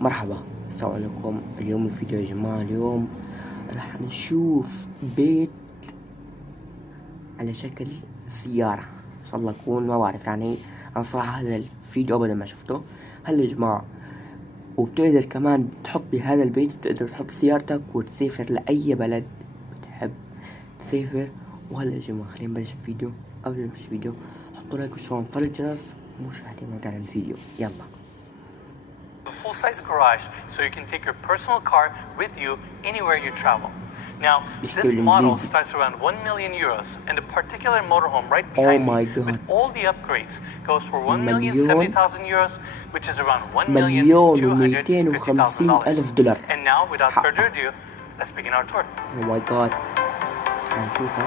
مرحبا، السلام عليكم. اليوم الفيديو يا جماعة، اليوم راح نشوف بيت على شكل سيارة. ان شاء الله يكون، ما بعرف يعني. انا صراحة هذا الفيديو ابدا ما شفته. هلا يا جماعة، وبتقدر كمان تحط بهذا البيت، بتقدر تحط سيارتك وتسافر لأي بلد بتحب تسافر. وهلا يا جماعة خلينا نبلش الفيديو. قبل ما نبلش الفيديو حطوا لايك وشوفوا فعل الجرس ومشاهدة على الفيديو. يلا. A full-size garage, so you can take your personal car with you anywhere you travel. Now, this model starts around 1 million euros, and the particular motorhome right behind me with all the upgrades goes for 1,070,000 euros, which is around $1,250,000. And now, without further ado, let's begin our tour. Oh my god. هنشوفها.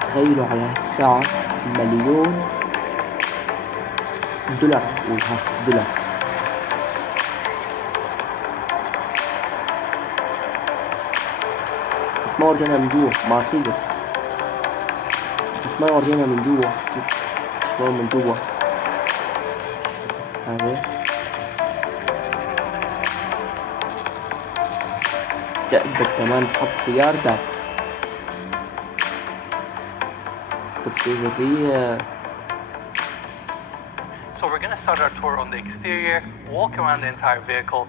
تخيلوا على الساعة $1,000,000 دولار. بس ما ورجينا من جوا مرسيدس، بس ما ورجينا من جوا. شلون من جوا هذا؟ تقدر كمان تحط سيارتك وتسوي فيها. So we're going to start our tour on the exterior, walk around the entire vehicle,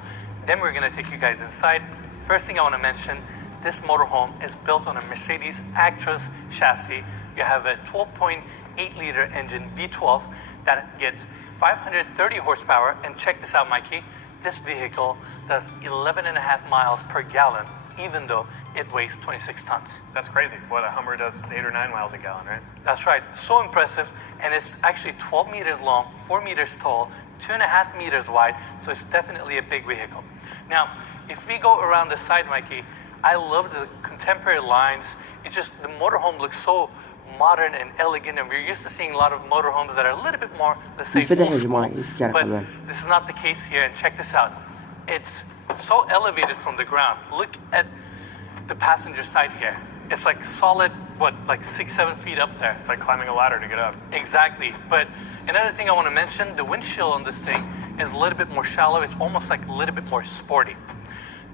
then we're going to take you guys inside. First thing I want to mention, this motorhome is built on a Mercedes Actros chassis. You have a 12.8-liter engine V12 that gets 530 horsepower, and check this out, Mikey. This vehicle does 11.5 miles per gallon, even though it weighs 26 tons. That's crazy. What, a Hummer does 8 or 9 miles a gallon, right? That's right. So impressive. And it's actually 12 meters long, 4 meters tall, 2.5 meters wide. So it's definitely a big vehicle. Now, if we go around the side, Mikey, I love the contemporary lines. It's just the motorhome looks so modern and elegant, and we're used to seeing a lot of motorhomes that are a little bit more, let's say, old school. But this is not the case here, and check this out. It's so elevated from the ground. Look at the passenger side here. It's like solid, what, like 6-7 feet up there. It's like climbing a ladder to get up. Exactly. But another thing I want to mention, the windshield on this thing is a little bit more shallow. It's almost like a little bit more sporty.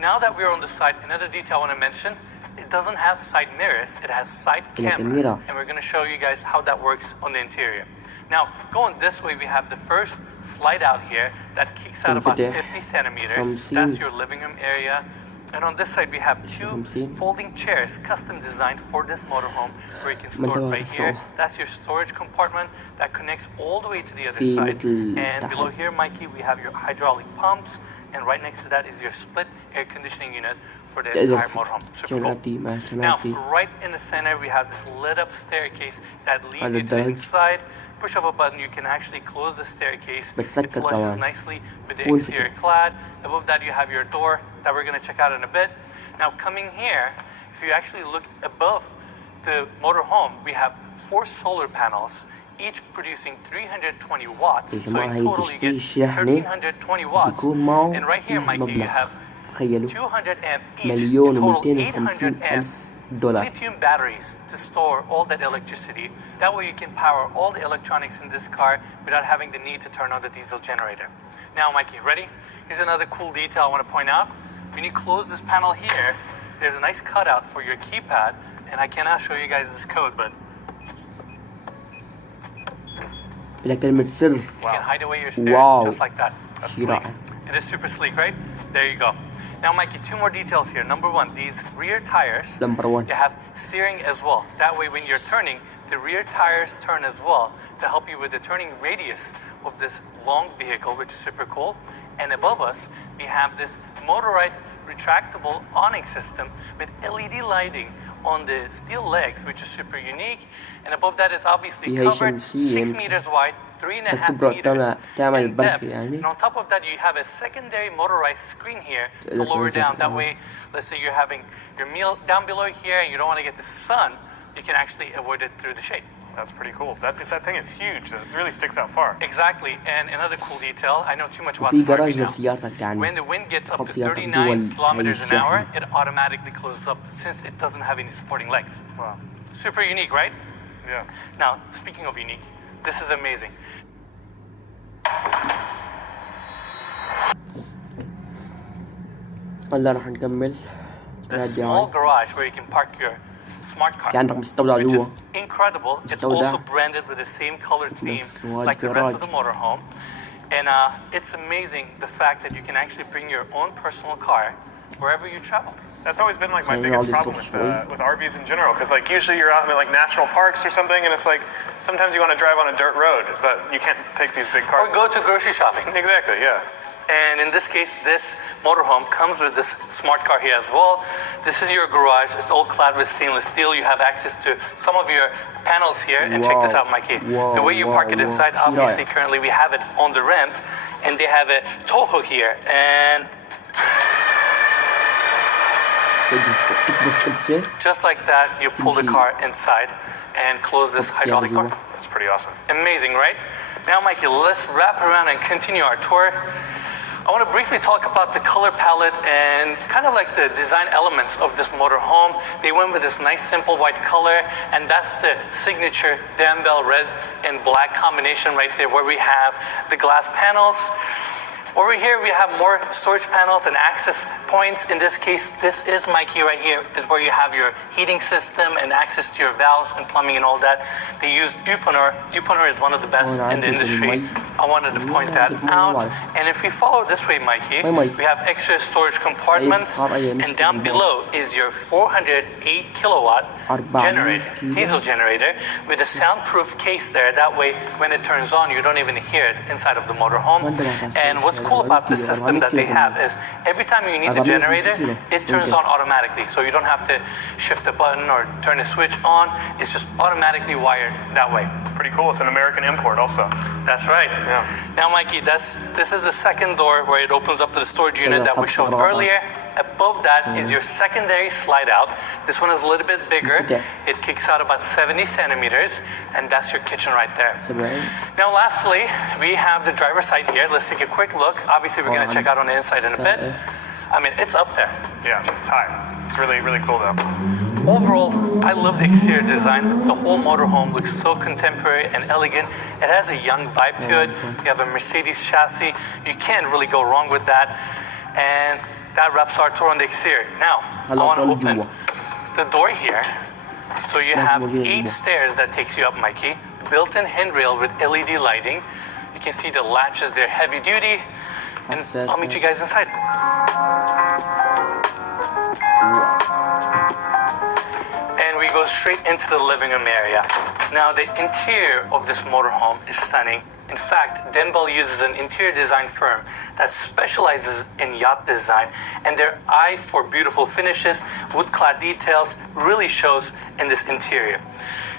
Now that we're on the side, another detail I want to mention, it doesn't have side mirrors, it has side cameras, and we're going to show you guys how that works on the interior. Now, going this way, we have the first slide out here that kicks out about 50 centimeters. That's your living room area. And on this side, we have 2 folding chairs, custom designed for this motorhome, where you can store it right here. That's your storage compartment that connects all the way to the other side. And below here, Mikey, we have your hydraulic pumps, and right next to that is your split air conditioning unit for the entire motorhome. Super cool. Now, right in the center, we have this lit-up staircase that leads you to the inside. Push of a button, you can actually close the staircase. It flushes nicely with the exterior clad. Above that, you have your door that we're going to check out in a bit. Now, coming here, if you actually look above the motorhome, we have 4 solar panels, each producing 320 watts. So in total, you get 1,320 watts. And right here, Mikey, you have 200 amp each, in total 800 amp lithium batteries to store all that electricity. That way you can power all the electronics in this car without having the need to turn on the diesel generator. Now, Mikey, ready? Here's another cool detail I want to point out. When you close this panel here, there's a nice cutout for your keypad, and I cannot show you guys this code, but you can hide away your stairs just like that. That's sleek. It is super sleek, right? There you go. Now, Mikey, 2 more details here. Number 1, these rear tires, they have steering as well. That way, when you're turning, the rear tires turn as well to help you with the turning radius of this long vehicle, which is super cool. And above us, we have this motorized retractable awning system with LED lighting on the steel legs, which is super unique. And above that is obviously covered, 6 meters wide, 3.5 meters in depth. And on top of that, you have a secondary motorized screen here to lower down. That way, let's say you're having your meal down below here and you don't want to get the sun, you can actually avoid it through the shade. That's pretty cool. That thing is huge. It really sticks out far. Exactly. And another cool detail, I know too much about this now. When the wind gets up to 39 kilometers an hour, it automatically closes up since it doesn't have any supporting legs. Wow. Super unique, right? Yeah. Now, speaking of unique, this is amazing. هلا راح نكمل. The small garage where you can park your smart car, في عندك مستودع which جوا. is incredible. It's مستودع. also branded with the same color theme نفس like the rest of garage. the motorhome. And it's amazing the fact that you can actually bring your own personal car wherever you travel. That's always been like my Yeah, biggest all problem this with RVs in general, because like usually you're out in like national parks or something, and it's like sometimes you want to drive on a dirt road, but you can't take these big Or cars. go to grocery shopping. Exactly, yeah. And in this case, this motorhome comes with this smart car here as well. This is your garage. It's all clad with stainless steel. You have access to some of your panels here. And check this out, Mikey. Wow, The way you park it wow. inside, obviously, Yeah. currently we have it on the ramp. And they have a tow hook here. And just like that, you pull the car inside and close this hydraulic door. That's pretty awesome. Amazing, right? Now, Mikey, let's wrap around and continue our tour. I want to briefly talk about the color palette and kind of like the design elements of this motorhome. They went with this nice simple white color, and that's the signature dumbbell red and black combination right there, where we have the glass panels. Over here, we have more storage panels and access points. In this case, this is Mikey right here, is where you have your heating system and access to your valves and plumbing and all that. They use Uponor. Uponor is one of the best in the industry. I wanted to point that out. And if we follow this way, Mikey, we have extra storage compartments. And down below is your 408 kilowatt generator, diesel generator, with a soundproof case there. That way, when it turns on, you don't even hear it inside of the motorhome. And what's cool about this system that they have is every time you need the generator, it turns on automatically. So you don't have to shift the button or turn a switch on. It's just automatically wired that way. Pretty cool. It's an American import also. That's right. Yeah. Now, Mikey, this is the second door where it opens up to the storage unit that we showed earlier. Above that is your secondary slide out. This one is a little bit bigger. It kicks out about 70 centimeters, and that's your kitchen right there. Now, lastly, we have the driver's side here. Let's take a quick look. Obviously, we're going to check out on the inside in a bit. I mean, it's up there. Yeah, it's high. It's really, really cool though. Overall, I love the exterior design. The whole motorhome looks so contemporary and elegant. It has a young vibe to it. You have a Mercedes chassis. You can't really go wrong with that. And that wraps our tour on the exterior. Now, I want to open the door here. So you have 8 stairs that takes you up, Mikey. Built-in handrail with LED lighting. You can see the latches, they're heavy duty. And I'll meet you guys inside. And we go straight into the living room area. Now, the interior of this motorhome is stunning. In fact, Denbel uses an interior design firm that specializes in yacht design, and their eye for beautiful finishes, wood-clad details really shows in this interior.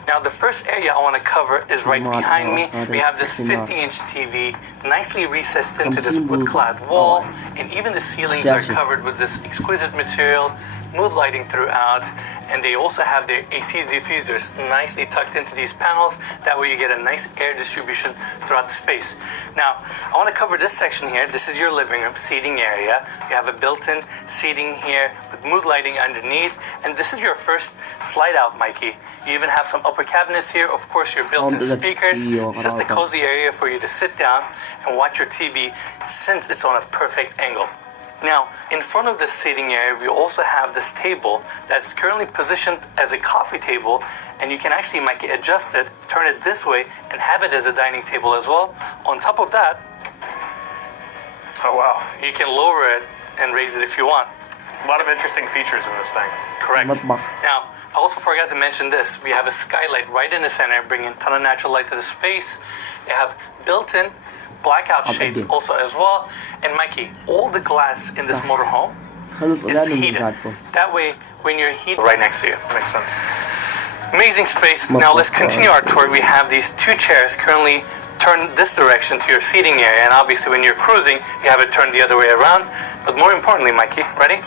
Now, the first area I want to cover is right behind me. We have this 50-inch TV, nicely recessed into this wood-clad wall, and even the ceilings are covered with this exquisite material, mood lighting throughout, and they also have their AC diffusers nicely tucked into these panels. That way you get a nice air distribution throughout the space. Now, I want to cover this section here. This is your living room seating area. You have a built-in seating here with mood lighting underneath, and this is your first slide out, Mikey. You even have some upper cabinets here, of course your built-in speakers. It's just a cozy area for you to sit down and watch your TV since it's on a perfect angle. Now, in front of this seating area, we also have this table that's currently positioned as a coffee table, and you can actually make it adjust it, turn it this way, and have it as a dining table as well. On top of that, Oh wow. you can lower it and raise it if you want. A lot of interesting features in this thing. Correct. Now, I also forgot to mention this. We have a skylight right in the center, bringing a ton of natural light to the space. They have built-in blackout shades also as well. And Mikey, all the glass in this motorhome is heated. That way, when you're heated, right next to you. Makes sense. Amazing space. Now let's continue our tour. We have these 2 chairs currently turned this direction to your seating area. And obviously when you're cruising, you have it turned the other way around. But more importantly, Mikey, ready?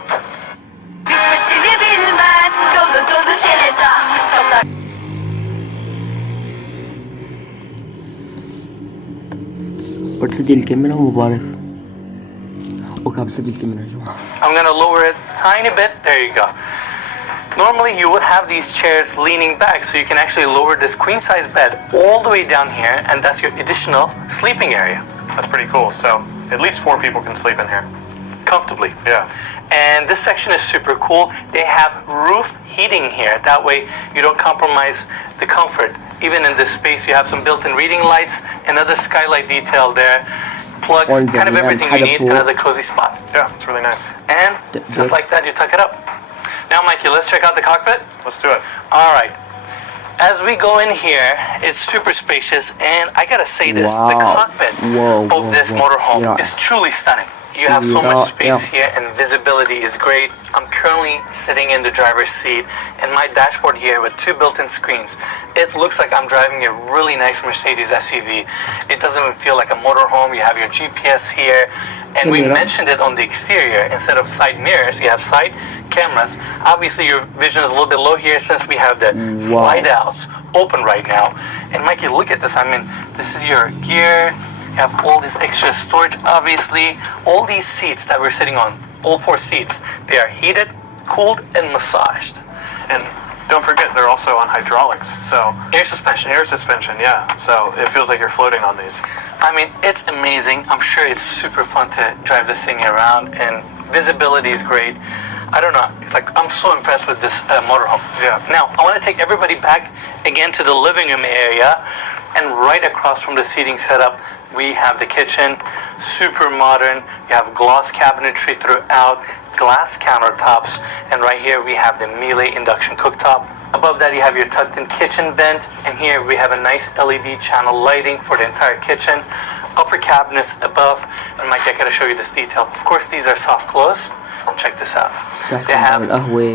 بتسجل الكاميرا وما بعرف. اوكي بسجل الكاميرا يا جماعة. I'm gonna lower it tiny bit. There you go. Normally you would have these chairs leaning back, so you can actually lower this queen size bed all the way down here, and that's your additional sleeping area. That's pretty cool. So at least 4 people can sleep in here. Comfortably. Yeah. And this section is super cool. They have roof heating here. That way you don't compromise the comfort. Even in this space, you have some built-in reading lights, another skylight detail there, plugs, kind of everything you need, another cozy spot. Yeah, it's really nice. And just like that, you tuck it up. Now, Mikey, let's check out the cockpit. Let's do it. All right. As we go in here, it's super spacious, and I gotta say this, the cockpit of this motorhome is truly stunning. You have so much space here, and visibility is great. I'm currently sitting in the driver's seat, and my dashboard here with 2 built-in screens. It looks like I'm driving a really nice Mercedes SUV. It doesn't even feel like a motorhome. You have your GPS here, and we mentioned it on the exterior. Instead of side mirrors, you have side cameras. Obviously, your vision is a little bit low here since we have the slide outs open right now. And Mikey, look at this. I mean, this is your gear. You have all this extra storage, obviously. All these seats that we're sitting on, all 4 seats, they are heated, cooled, and massaged. And don't forget, they're also on hydraulics, so... Air suspension. Air suspension, yeah. So it feels like you're floating on these. I mean, it's amazing. I'm sure it's super fun to drive this thing around, and visibility is great. I don't know. It's like, I'm so impressed with this motorhome. Yeah. Now, I want to take everybody back again to the living room area, and right across from the seating setup, we have the kitchen, super modern. You have gloss cabinetry throughout, glass countertops, and right here we have the Miele induction cooktop. Above that you have your tucked-in kitchen vent, and here we have a nice LED channel lighting for the entire kitchen. Upper cabinets above, and Mike, I gotta show you this detail. Of course, these are soft close. Check this out. They have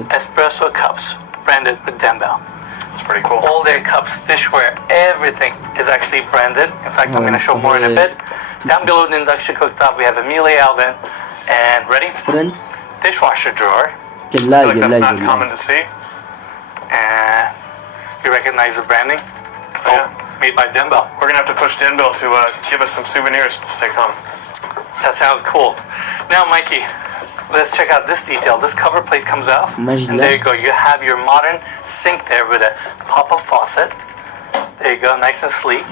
espresso cups branded with Dembo. Pretty cool. All their cups, dishware, everything is actually branded. In fact, I'm going to show more in a bit. Down below the induction cooktop, we have a Miele oven. And ready? Dishwasher drawer. I feel like that's not common to see. And you recognize the branding? So, made by Dembo. We're going to have to push Denville to give us some souvenirs to take home. That sounds cool. Now, Mikey, let's check out this detail. This cover plate comes off, and there you go. You have your modern sink there with a pop-up faucet. There you go, nice and sleek.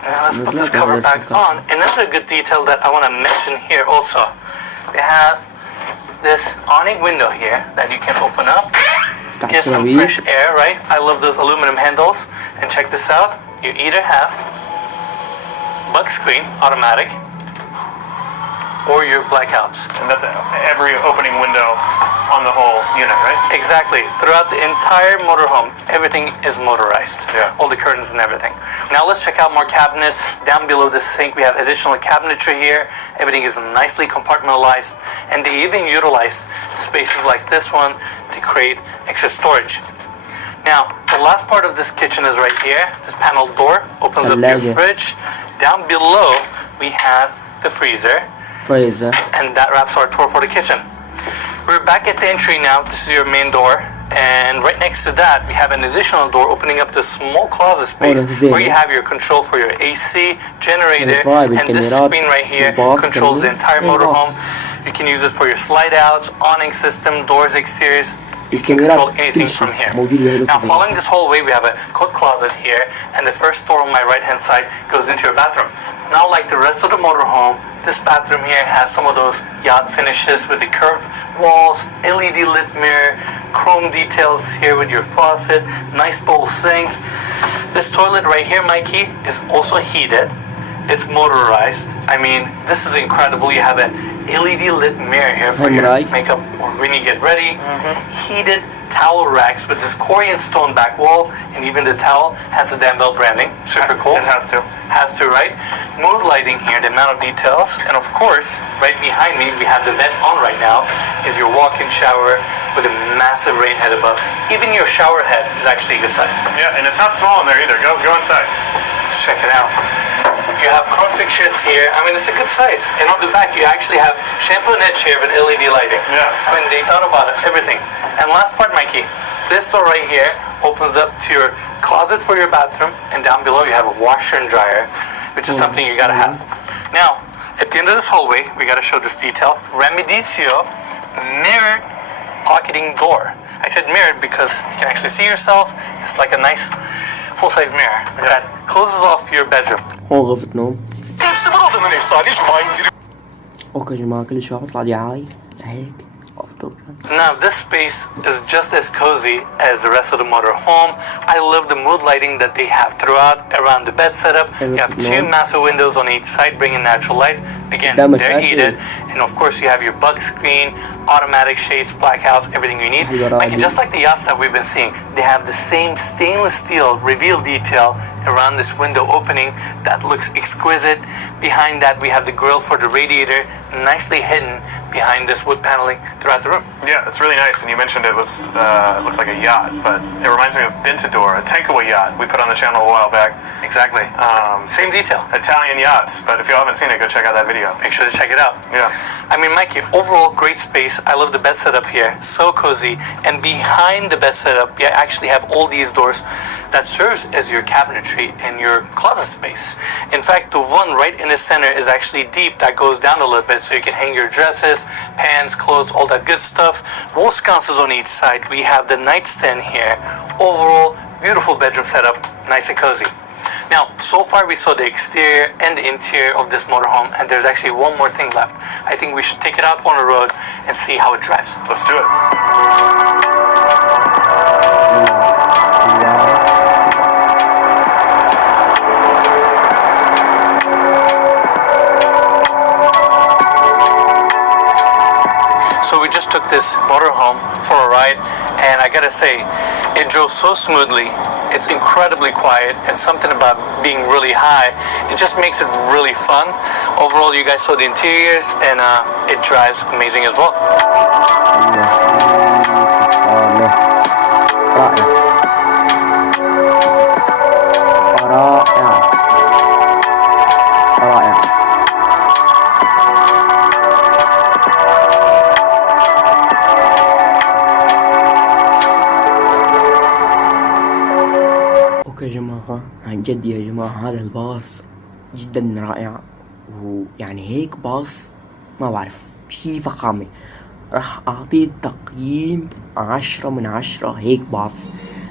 Now let's put this cover back on. Another good detail that I want to mention here also, they have this awning window here that you can open up. Get some fresh air, right? I love those aluminum handles. And check this out. You either have bug screen, automatic, or your blackouts. And that's every opening window on the whole unit, right? Exactly. Throughout the entire motorhome, everything is motorized. Yeah. All the curtains and everything. Now let's check out more cabinets. Down below the sink, we have additional cabinetry here. Everything is nicely compartmentalized, and they even utilize spaces like this one to create extra storage. Now, the last part of this kitchen is right here. This panel door opens up your fridge. Down below, we have the freezer. And that wraps our tour for the kitchen. We're back at the entry now. This is your main door, and right next to that we have an additional door opening up this small closet space where you have your control for your AC, generator, and this screen right here controls the entire motorhome. You can use it for your slide outs, awning system, doors, exteriors. You can control anything from here. Now, following this hallway, we have a coat closet here, and the first door on my right-hand side goes into your bathroom. Now, like the rest of the motorhome, this bathroom here has some of those yacht finishes with the curved walls, LED lit mirror, chrome details here with your faucet, nice bowl sink. This toilet right here, Mikey, is also heated. It's motorized. I mean, this is incredible. You have an LED lit mirror here for your makeup when you get ready. Heated towel racks with this Korean stone back wall, and even the towel has the Danville branding. Super cool. It has to. Has to, right? Mood lighting here, the amount of details. And of course, right behind me, we have the vent on right now, is your walk-in shower with a massive rain head above. Even your shower head is actually a good size. Yeah, and it's not small in there either. Go inside. Check it out. You have chrome fixtures here. I mean, it's a good size. And on the back, you actually have shampoo and edge here with LED lighting. Yeah. I mean, they thought about it, everything. And last part, Mikey, this door right here opens up to your closet for your bathroom, and down below you have a washer and dryer, which is something you gotta have. Now, at the end of this hallway, we gotta show this detail. Remedizio mirrored pocketing door. I said mirrored because you can actually see yourself. It's like a nice full-size mirror that closes off your bedroom. هون غرفة نوم. hepsi burada من إفصال الجمعة indirim. اوكي يا جماعة كل شوي بطلع دعاية هيك افطر. Now this space is just as cozy as the rest of the motor home. I love the mood lighting that they have throughout around the bed setup. You have two massive windows on each side bringing natural light. Again, they're heated. And of course you have your bug screen, automatic shades, blackouts, everything you need. Like, just like the yachts that we've been seeing, they have the same stainless steel reveal detail around this window opening that looks exquisite. Behind that we have the grill for the radiator, nicely hidden behind this wood paneling throughout the room. Yeah, it's really nice. And you mentioned it was it looked like a yacht, but it reminds me of Bintador, a takeaway yacht we put on the channel a while back. Exactly. Same detail. Italian yachts. But if you haven't seen it, go check out that video. Make sure to check it out. Yeah. I mean, Mikey, overall great space. I love the bed setup here. So cozy. And behind the bed setup, you actually have all these doors that serves as your cabinetry and your closet space. In fact, the one right in the center is actually deep that goes down a little bit so you can hang your dresses, pants, clothes, all that good stuff. Wall sconces on each side. We have the nightstand here. Overall, beautiful bedroom setup, nice and cozy. Now, so far we saw the exterior and the interior of this motorhome, and there's actually one more thing left. I think we should take it out on the road and see how it drives. Let's do it. So we just took this motorhome for a ride, and I gotta say, it drove so smoothly. It's incredibly quiet, and something about being really high, it just makes it really fun. Overall, you guys saw the interiors, and it drives amazing as well. اوكي يا جماعة عن جد يا جماعة هذا الباص جدا رائع، ويعني هيك باص ما بعرف شي فخامة. راح اعطيه تقييم 10/10. هيك باص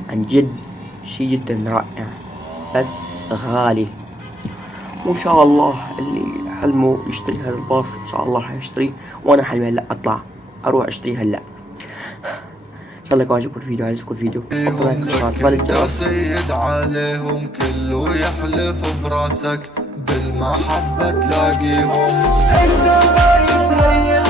عن جد شي جدا رائع، بس غالي. وان شاء الله اللي حلمه يشتري هذا الباص ان شاء الله راح يشتريه، وانا حلمي هلا اطلع اروح اشتريه هلا. ان شاء الله يعجبكم الفيديو. حطوا لايك وشارك. سيد عليهم كله يحلف براسك بالمحبة تلاقيهم. انت ما يتهيأ